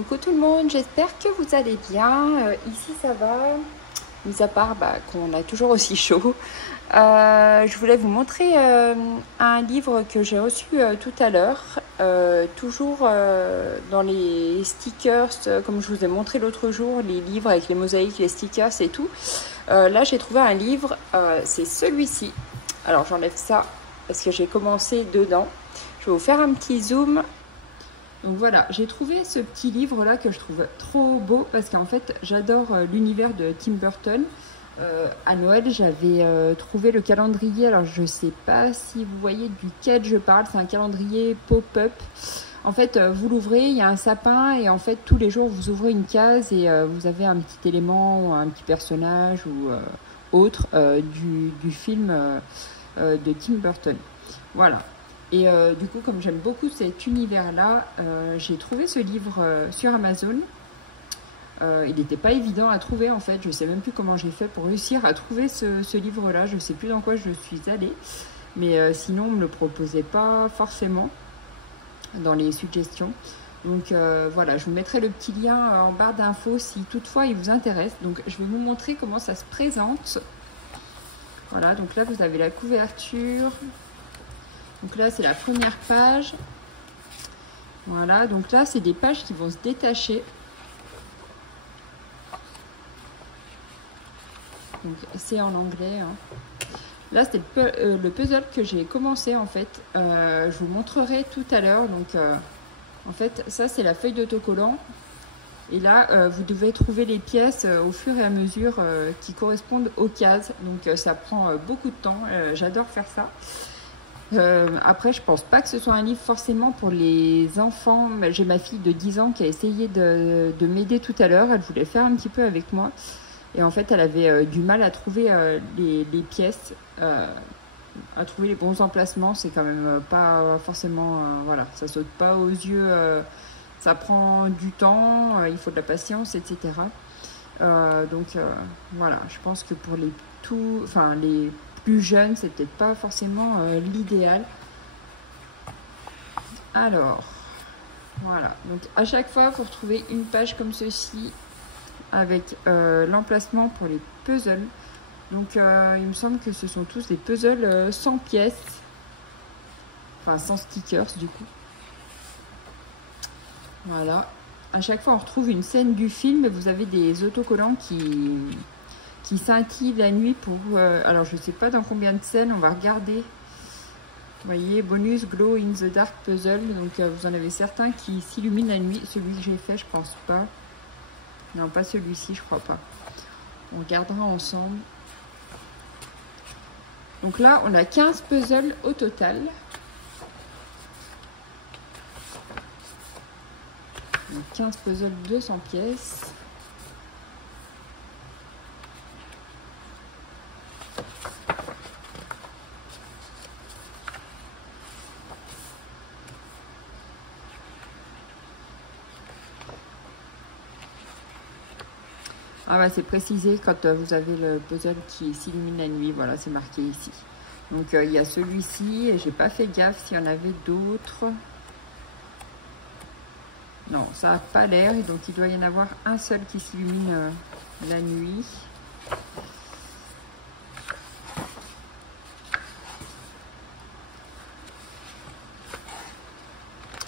Coucou tout le monde, j'espère que vous allez bien. Ici ça va, mis à part qu'on a toujours aussi chaud. Je voulais vous montrer un livre que j'ai reçu tout à l'heure, toujours dans les stickers, comme je vous ai montré l'autre jour, les livres avec les mosaïques, les stickers et tout. Là j'ai trouvé un livre, c'est celui-ci. Alors j'enlève ça parce que j'ai commencé dedans. Je vais vous faire un petit zoom. Donc voilà, j'ai trouvé ce petit livre là que je trouve trop beau parce qu'en fait j'adore l'univers de Tim Burton. À Noël j'avais trouvé le calendrier, alors je sais pas si vous voyez duquel je parle, c'est un calendrier pop-up. En fait vous l'ouvrez, il y a un sapin et en fait tous les jours vous ouvrez une case et vous avez un petit élément ou un petit personnage ou autre du film de Tim Burton. Voilà. Et du coup, comme j'aime beaucoup cet univers-là, j'ai trouvé ce livre sur Amazon. Il n'était pas évident à trouver en fait. Je ne sais même plus comment j'ai fait pour réussir à trouver ce livre-là. Je ne sais plus dans quoi je suis allée. Mais sinon, on ne me le proposait pas forcément dans les suggestions. Donc voilà, je vous mettrai le petit lien en barre d'infos si toutefois il vous intéresse. Donc je vais vous montrer comment ça se présente. Voilà, donc là vous avez la couverture. Donc là, c'est la première page. Voilà, donc là, c'est des pages qui vont se détacher. Donc c'est en anglais. Hein. Là, c'était le puzzle que j'ai commencé en fait. Je vous montrerai tout à l'heure. Donc en fait, ça, c'est la feuille d'autocollant. Et là, vous devez trouver les pièces au fur et à mesure qui correspondent aux cases. Donc ça prend beaucoup de temps. J'adore faire ça. Après, je pense pas que ce soit un livre forcément pour les enfants. J'ai ma fille de 10 ans qui a essayé de m'aider tout à l'heure. Elle voulait faire un petit peu avec moi. Et en fait, elle avait du mal à trouver les pièces, à trouver les bons emplacements. C'est quand même pas forcément... voilà, ça saute pas aux yeux. Ça prend du temps, il faut de la patience, etc. Donc voilà, je pense que pour les plus jeunes, c'est peut-être pas forcément l'idéal. Alors, voilà. Donc à chaque fois, vous retrouvez une page comme ceci avec l'emplacement pour les puzzles. Donc il me semble que ce sont tous des puzzles sans pièces, enfin sans stickers du coup. Voilà. À chaque fois, on retrouve une scène du film et vous avez des autocollants qui scintille la nuit pour... alors, je ne sais pas dans combien de scènes, on va regarder. Vous voyez, bonus glow in the dark puzzle. Donc, vous en avez certains qui s'illuminent la nuit. Celui que j'ai fait, je pense pas. Non, pas celui-ci, je crois pas. On regardera ensemble. Donc là, on a 15 puzzles au total. Donc, 15 puzzles, 200 pièces. Ah bah c'est précisé quand vous avez le puzzle qui s'illumine la nuit, voilà, c'est marqué ici. Donc il y a celui-ci et j'ai pas fait gaffe s'il y en avait d'autres. Non, ça n'a pas l'air et donc il doit y en avoir un seul qui s'illumine la nuit.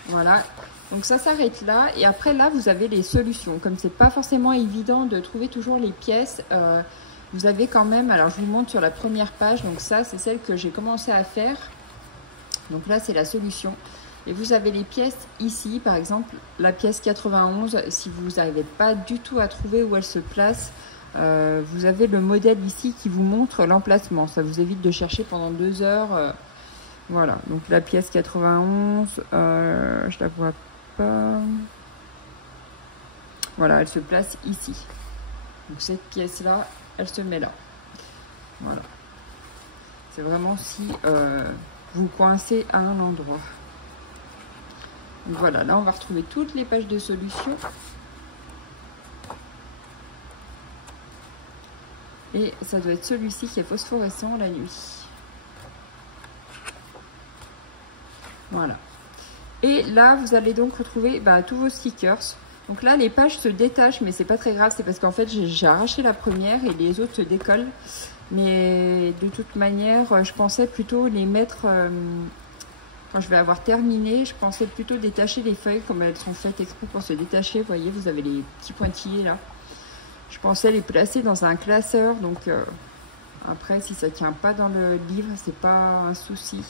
Voilà. Donc ça s'arrête là et après là vous avez les solutions. Comme c'est pas forcément évident de trouver toujours les pièces, vous avez quand même, alors je vous montre sur la première page, donc ça c'est celle que j'ai commencé à faire. Donc là c'est la solution. Et vous avez les pièces ici, par exemple la pièce 91, si vous n'arrivez pas du tout à trouver où elle se place, vous avez le modèle ici qui vous montre l'emplacement. Ça vous évite de chercher pendant 2 heures. Voilà, donc la pièce 91, je la vois pas. Voilà, elle se place ici. Donc cette pièce-là, elle se met là. Voilà. C'est vraiment si vous coincez à un endroit. Donc voilà, là on va retrouver toutes les pages de solutions. Et ça doit être celui-ci qui est phosphorescent la nuit. Voilà. Et là, vous allez donc retrouver tous vos stickers. Donc là, les pages se détachent, mais c'est pas très grave. C'est parce qu'en fait, j'ai arraché la première et les autres se décollent. Mais de toute manière, je pensais plutôt les mettre... quand je vais avoir terminé, je pensais plutôt détacher les feuilles comme elles sont faites exprès pour se détacher. Vous voyez, vous avez les petits pointillés là. Je pensais les placer dans un classeur. Donc après, si ça tient pas dans le livre, c'est pas un souci.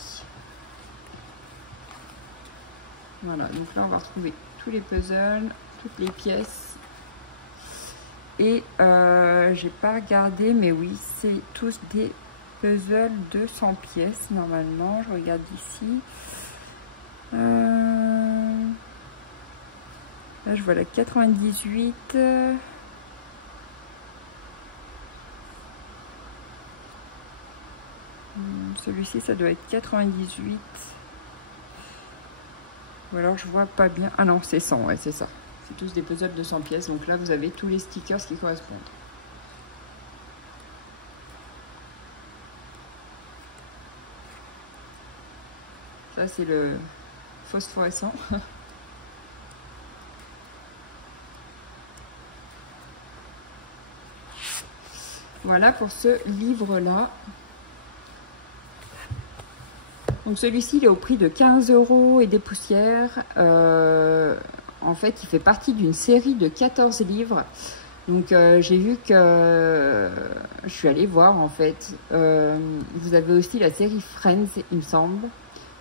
Voilà, donc là, on va retrouver tous les puzzles, toutes les pièces. Et j'ai pas regardé, mais oui, c'est tous des puzzles de 100 pièces normalement. Je regarde ici. Là, je vois la 98. Celui-ci, ça doit être 98. Ou alors, je vois pas bien. Ah non, c'est 100, ouais, c'est ça. C'est tous des puzzles de 100 pièces. Donc là, vous avez tous les stickers qui correspondent. Ça, c'est le phosphorescent. Voilà pour ce livre-là. Donc celui-ci, il est au prix de 15 € et des poussières. En fait, il fait partie d'une série de 14 livres. Donc j'ai vu que... je suis allée voir en fait. Vous avez aussi la série Friends, il me semble.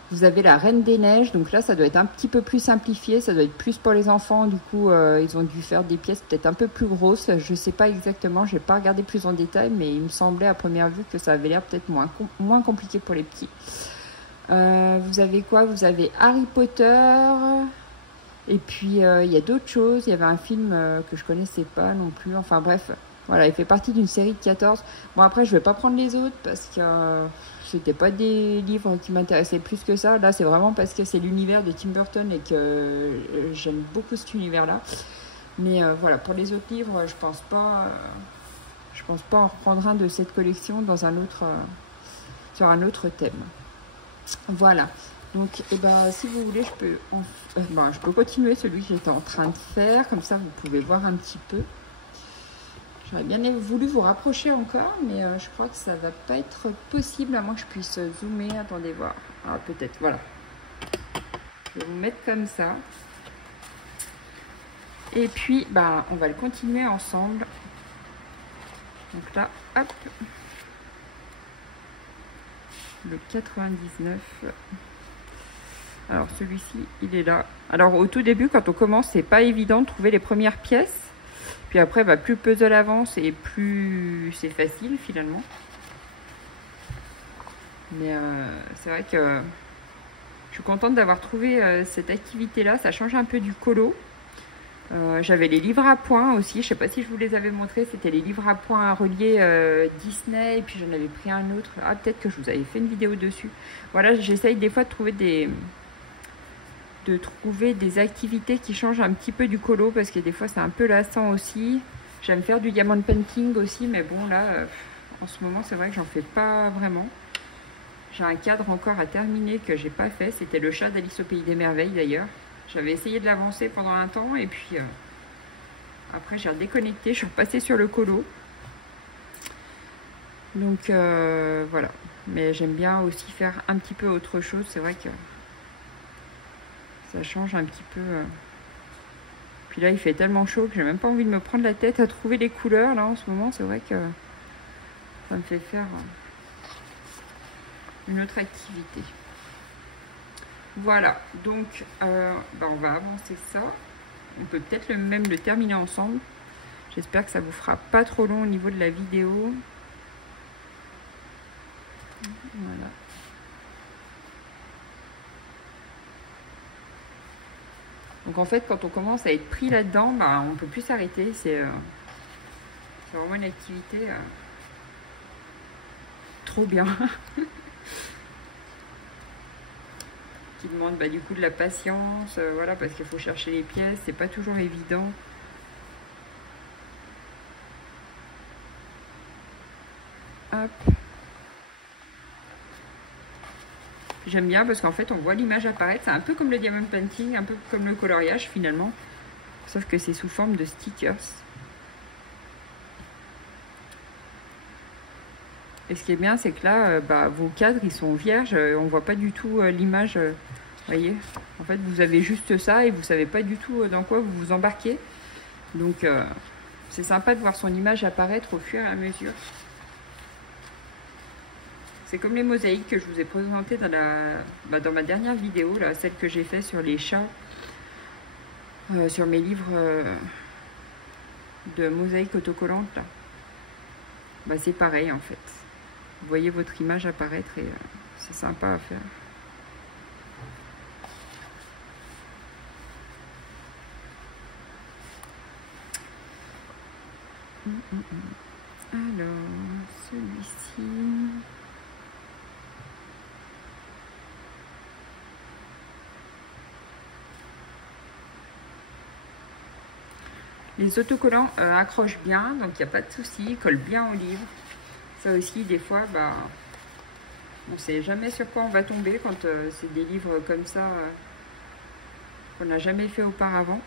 Vous avez la Reine des Neiges. Donc là, ça doit être un petit peu plus simplifié. Ça doit être plus pour les enfants. Du coup, ils ont dû faire des pièces peut-être un peu plus grosses. Je ne sais pas exactement. Je n'ai pas regardé plus en détail. Mais il me semblait à première vue que ça avait l'air peut-être moins compliqué pour les petits. Vous avez quoi? Vous avez Harry Potter. Et puis, il y a d'autres choses. Il y avait un film que je connaissais pas non plus. Enfin bref, voilà, il fait partie d'une série de 14. Bon, après, je vais pas prendre les autres parce que c'était pas des livres qui m'intéressaient plus que ça. Là, c'est vraiment parce que c'est l'univers de Tim Burton et que j'aime beaucoup cet univers-là. Mais voilà, pour les autres livres, je pense pas en reprendre un de cette collection dans un autre, sur un autre thème. Voilà. Donc, si vous voulez, je peux continuer celui que j'étais en train de faire. Comme ça, vous pouvez voir un petit peu. J'aurais bien voulu vous rapprocher encore, mais je crois que ça va pas être possible à moins que je puisse zoomer. Attendez voir. Ah, peut-être, voilà. Je vais vous mettre comme ça. Et puis, on va le continuer ensemble. Donc là, hop. Le 99. Alors celui-ci, il est là. Alors au tout début, quand on commence, c'est pas évident de trouver les premières pièces. Puis après, plus le puzzle avance et plus c'est facile finalement. Mais c'est vrai que je suis contente d'avoir trouvé cette activité-là. Ça change un peu du colo. J'avais les livres à points aussi. Je sais pas si je vous les avais montrés. C'était les livres à points reliés Disney. Et puis j'en avais pris un autre. Ah, peut-être que je vous avais fait une vidéo dessus. Voilà, j'essaye des fois de trouver des activités qui changent un petit peu du colo. Parce que des fois, c'est un peu lassant aussi. J'aime faire du diamond painting aussi. Mais bon, là, en ce moment, c'est vrai que j'en fais pas vraiment. J'ai un cadre encore à terminer que j'ai pas fait. C'était le chat d'Alice au Pays des Merveilles d'ailleurs. J'avais essayé de l'avancer pendant un temps et puis après j'ai redéconnecté, je suis repassée sur le colo. Donc voilà. Mais j'aime bien aussi faire un petit peu autre chose. C'est vrai que ça change un petit peu. Puis là il fait tellement chaud que j'ai même pas envie de me prendre la tête à trouver les couleurs là en ce moment. C'est vrai que ça me fait faire une autre activité. Voilà, donc on va avancer ça. On peut peut-être même le terminer ensemble. J'espère que ça vous fera pas trop long au niveau de la vidéo. Voilà. Donc en fait, quand on commence à être pris là-dedans, on peut plus s'arrêter. C'est vraiment une activité trop bien. Qui demande du coup de la patience, voilà, parce qu'il faut chercher les pièces, c'est pas toujours évident. Hop. J'aime bien parce qu'en fait on voit l'image apparaître, c'est un peu comme le diamond painting, un peu comme le coloriage finalement. sauf que c'est sous forme de stickers. Et ce qui est bien, c'est que là, vos cadres, ils sont vierges, on voit pas du tout l'image, voyez. En fait, vous avez juste ça et vous savez pas du tout dans quoi vous vous embarquez. Donc, c'est sympa de voir son image apparaître au fur et à mesure. C'est comme les mosaïques que je vous ai présentées dans ma dernière vidéo, là, celle que j'ai fait sur les chats, sur mes livres de mosaïques autocollantes. Là. C'est pareil en fait. Vous voyez votre image apparaître et c'est sympa à faire. Alors, celui-ci... Les autocollants accrochent bien, donc il n'y a pas de souci, ils collent bien au livre. Ça aussi, des fois, on ne sait jamais sur quoi on va tomber quand c'est des livres comme ça qu'on n'a jamais fait auparavant.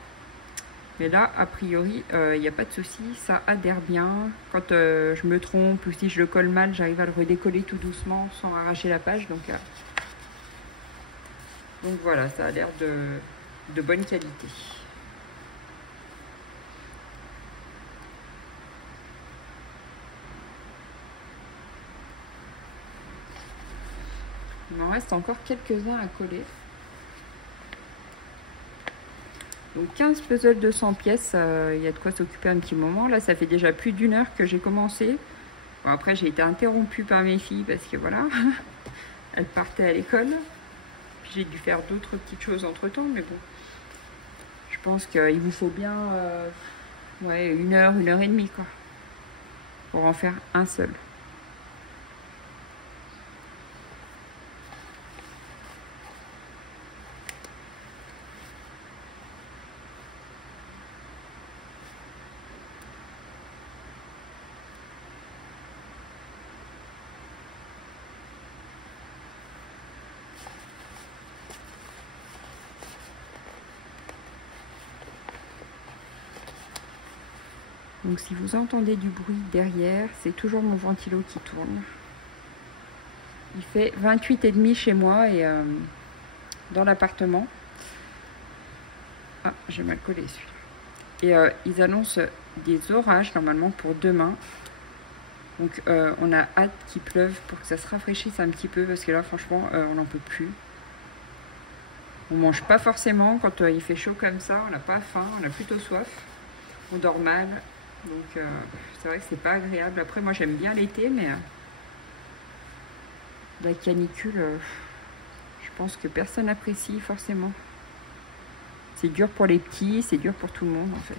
Mais là, a priori, il n'y a pas de souci, ça adhère bien. Quand je me trompe ou si je le colle mal, j'arrive à le redécoller tout doucement sans arracher la page. Donc voilà, ça a l'air de bonne qualité. Il m'en reste encore quelques-uns à coller. Donc 15 puzzles de 100 pièces, il y a de quoi s'occuper un petit moment. Là, ça fait déjà plus d'1 heure que j'ai commencé. Bon, après, j'ai été interrompue par mes filles parce que voilà, elles partaient à l'école. J'ai dû faire d'autres petites choses entre-temps, mais bon. Je pense qu'il vous faut bien 1 heure, 1h30, quoi, pour en faire un seul. Donc si vous entendez du bruit derrière, c'est toujours mon ventilo qui tourne. Il fait 28,5 chez moi et dans l'appartement. Ah, j'ai mal collé celui-là. Et ils annoncent des orages normalement pour demain. Donc on a hâte qu'il pleuve pour que ça se rafraîchisse un petit peu parce que là franchement on n'en peut plus. On mange pas forcément quand il fait chaud comme ça, on n'a pas faim, on a plutôt soif. On dort mal. Donc c'est vrai que c'est pas agréable. Après moi j'aime bien l'été, mais la canicule, je pense que personne n'apprécie forcément. C'est dur pour les petits, c'est dur pour tout le monde en fait.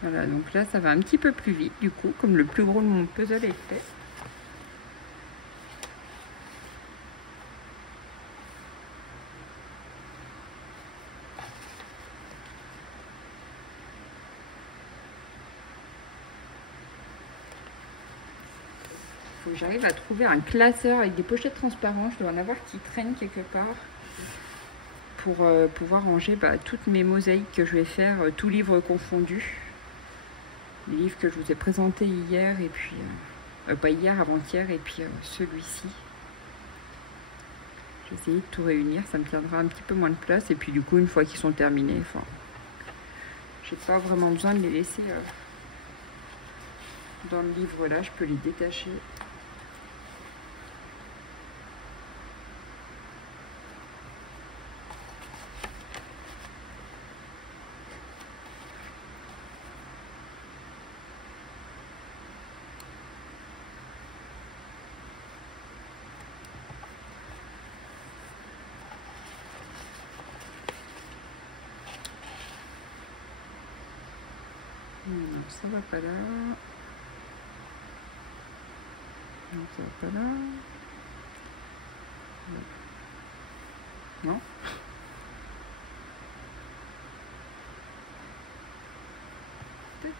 Voilà, donc là ça va un petit peu plus vite du coup, comme le plus gros de mon puzzle est fait. Il faut que j'arrive à trouver un classeur avec des pochettes transparentes, je dois en avoir qui traînent quelque part. Pour pouvoir ranger toutes mes mosaïques que je vais faire, tous livres confondus. Les livres que je vous ai présentés hier et puis pas hier, avant-hier, et puis celui-ci. J'ai essayé de tout réunir, ça me tiendra un petit peu moins de place. Et puis du coup, une fois qu'ils sont terminés, enfin, j'ai pas vraiment besoin de les laisser dans le livre là, je peux les détacher. Non, ça va pas là. Non, ça va pas là. Non. Tac.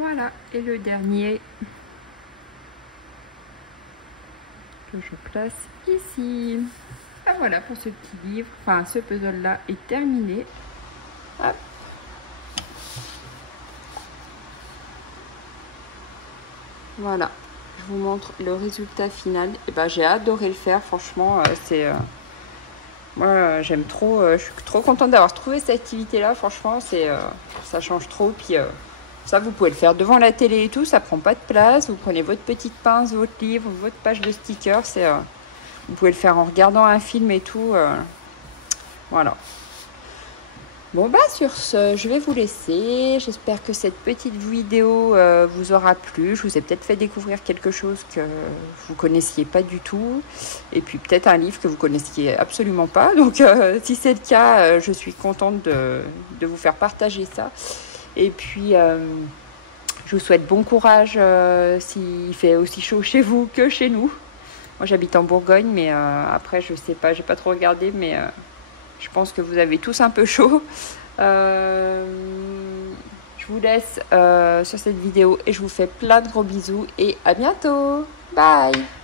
Voilà, et le dernier que je place ici. Ah, voilà pour ce petit livre, enfin ce puzzle là est terminé. Hop. Voilà, je vous montre le résultat final. Et ben, j'ai adoré le faire, franchement, moi j'aime trop, je suis trop contente d'avoir trouvé cette activité là, franchement ça change trop. Puis ça, vous pouvez le faire devant la télé et tout, ça prend pas de place. Vous prenez votre petite pince, votre livre, votre page de stickers. Vous pouvez le faire en regardant un film et tout. Voilà. Bon, bah sur ce, je vais vous laisser. J'espère que cette petite vidéo vous aura plu. Je vous ai peut-être fait découvrir quelque chose que vous connaissiez pas du tout. Et puis peut-être un livre que vous connaissiez absolument pas. Donc si c'est le cas, je suis contente de vous faire partager ça. Et puis, je vous souhaite bon courage s'il fait aussi chaud chez vous que chez nous. Moi, j'habite en Bourgogne, mais après, je sais pas, j'ai pas trop regardé, mais je pense que vous avez tous un peu chaud. Je vous laisse sur cette vidéo et je vous fais plein de gros bisous et à bientôt. Bye!